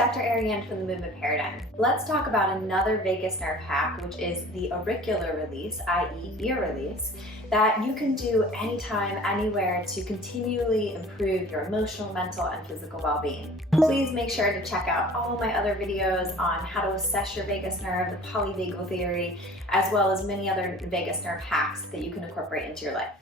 Dr. Ariane from the Movement Paradigm. Let's talk about another vagus nerve hack, which is the auricular release, i.e. ear release, that you can do anytime, anywhere to continually improve your emotional, mental, and physical well-being. Please make sure to check out all of my other videos on how to assess your vagus nerve, the polyvagal theory, as well as many other vagus nerve hacks that you can incorporate into your life.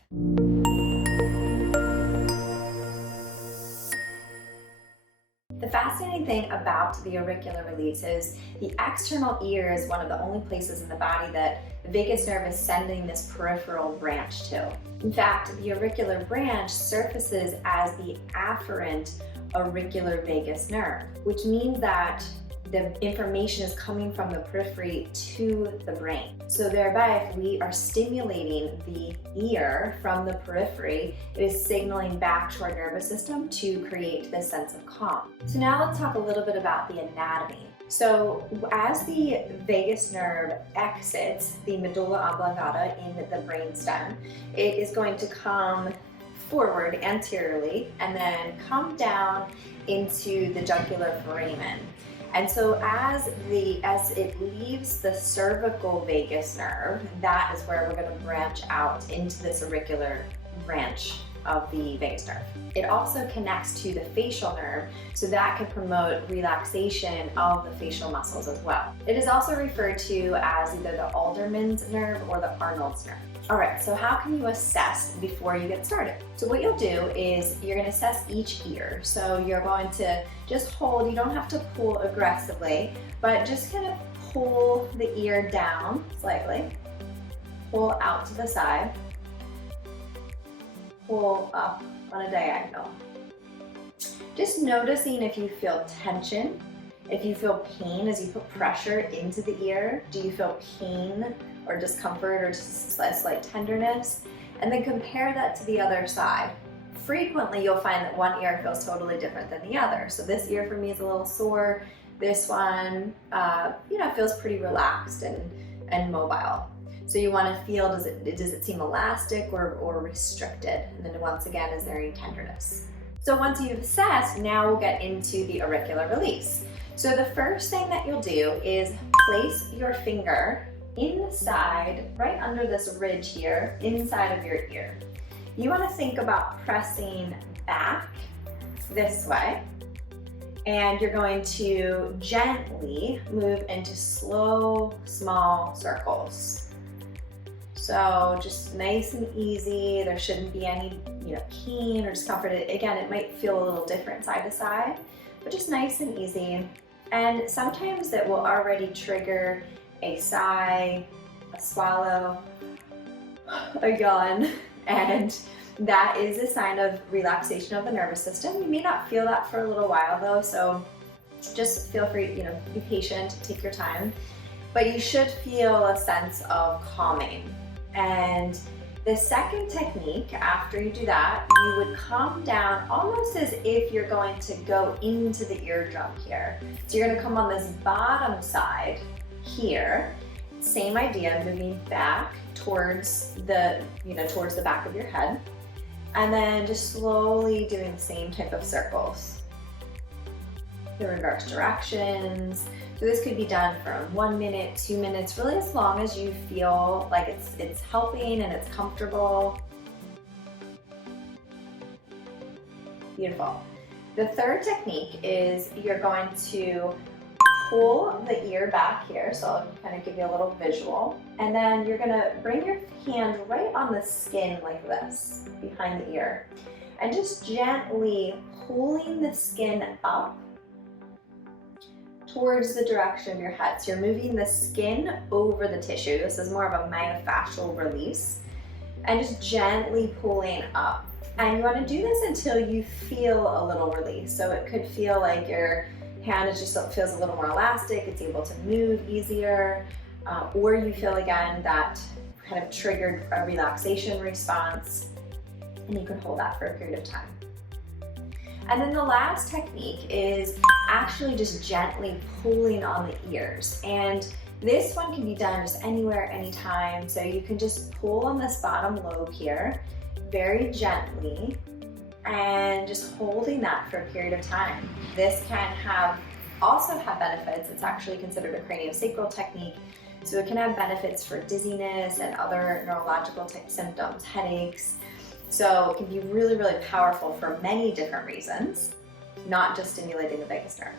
The fascinating thing about the auricular release is the external ear is one of the only places in the body that the vagus nerve is sending this peripheral branch to. In fact, the auricular branch surfaces as the afferent auricular vagus nerve, which means that the information is coming from the periphery to the brain. So thereby, if we are stimulating the ear from the periphery, it is signaling back to our nervous system to create this sense of calm. So now let's talk a little bit about the anatomy. So as the vagus nerve exits the medulla oblongata in the brainstem, it is going to come forward anteriorly and then come down into the jugular foramen. And so as it leaves the cervical vagus nerve, that is where we're going to branch out into this auricular branch of the vagus nerve. It also connects to the facial nerve, so that can promote relaxation of the facial muscles as well. It is also referred to as either the Alderman's nerve or the Arnold's nerve. All right, so how can you assess before you get started? So what you'll do is you're going to assess each ear. So you're going to just hold, you don't have to pull aggressively, but just kind of pull the ear down slightly, pull out to the side, pull up on a diagonal. Just noticing if you feel tension, if you feel pain as you put pressure into the ear. Do you feel pain or discomfort or just a slight tenderness? And then compare that to the other side. Frequently you'll find that one ear feels totally different than the other. So this ear for me is a little sore. This one, feels pretty relaxed and mobile. So you want to feel, does it seem elastic or restricted? And then once again, is there any tenderness? So once you've assessed, now we'll get into the auricular release. So the first thing that you'll do is place your finger inside, right under this ridge here, inside of your ear. You want to think about pressing back this way, and you're going to gently move into slow, small circles. So just nice and easy. There shouldn't be any pain or discomfort. Again, it might feel a little different side to side, but just nice and easy. And sometimes that will already trigger a sigh, a swallow, a yawn, and that is a sign of relaxation of the nervous system. You may not feel that for a little while though, so just feel free, be patient, take your time, but you should feel a sense of calming. And the second technique, after you do that, you would come down almost as if you're going to go into the eardrum here. So you're going to come on this bottom side here. Same idea, moving back towards the back of your head, and then just slowly doing the same type of circles in reverse directions. So this could be done from 1 minute, 2 minutes, really as long as you feel like it's helping and it's comfortable. Beautiful. The third technique is you're going to pull the ear back here, so I'll kind of give you a little visual, and then you're going to bring your hand right on the skin like this, behind the ear, and just gently pulling the skin up towards the direction of your head. So you're moving the skin over the tissue. This is more of a myofascial release, and just gently pulling up. And you want to do this until you feel a little release. So it could feel like your hand feels a little more elastic, it's able to move easier, or you feel again that kind of triggered a relaxation response, and you can hold that for a period of time. And then the last technique is actually just gently pulling on the ears. And this one can be done just anywhere, anytime. So you can just pull on this bottom lobe here very gently and just holding that for a period of time. This can have also have benefits. It's actually considered a craniosacral technique, so it can have benefits for dizziness and other neurological type symptoms, headaches. So it can be really, really powerful for many different reasons, not just stimulating the vagus nerve.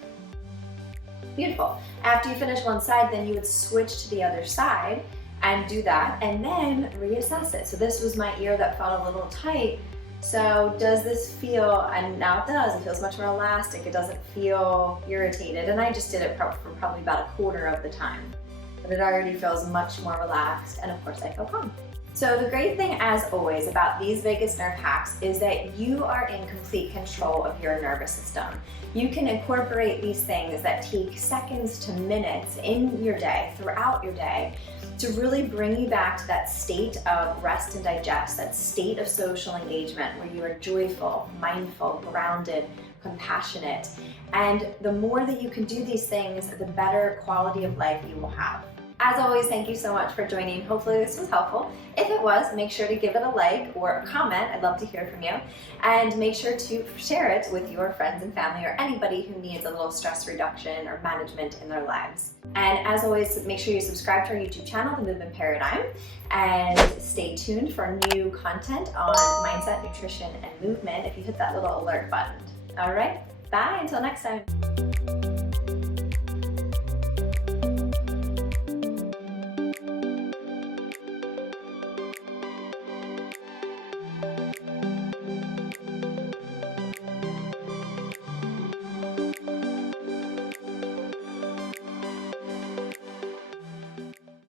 Beautiful. After you finish one side, then you would switch to the other side and do that, and then reassess it. So this was my ear that felt a little tight. So does this feel, and now it does, it feels much more elastic, it doesn't feel irritated, and I just did it for probably about a quarter of the time. But it already feels much more relaxed, and of course I feel calm. So the great thing, as always, about these vagus nerve hacks is that you are in complete control of your nervous system. You can incorporate these things that take seconds to minutes in your day, throughout your day, to really bring you back to that state of rest and digest, that state of social engagement where you are joyful, mindful, grounded, compassionate. And the more that you can do these things, the better quality of life you will have. As always, thank you so much for joining. Hopefully this was helpful. If it was, make sure to give it a like or a comment. I'd love to hear from you. And make sure to share it with your friends and family or anybody who needs a little stress reduction or management in their lives. And as always, make sure you subscribe to our YouTube channel, The Movement Paradigm, and stay tuned for new content on mindset, nutrition, and movement if you hit that little alert button. All right, bye until next time.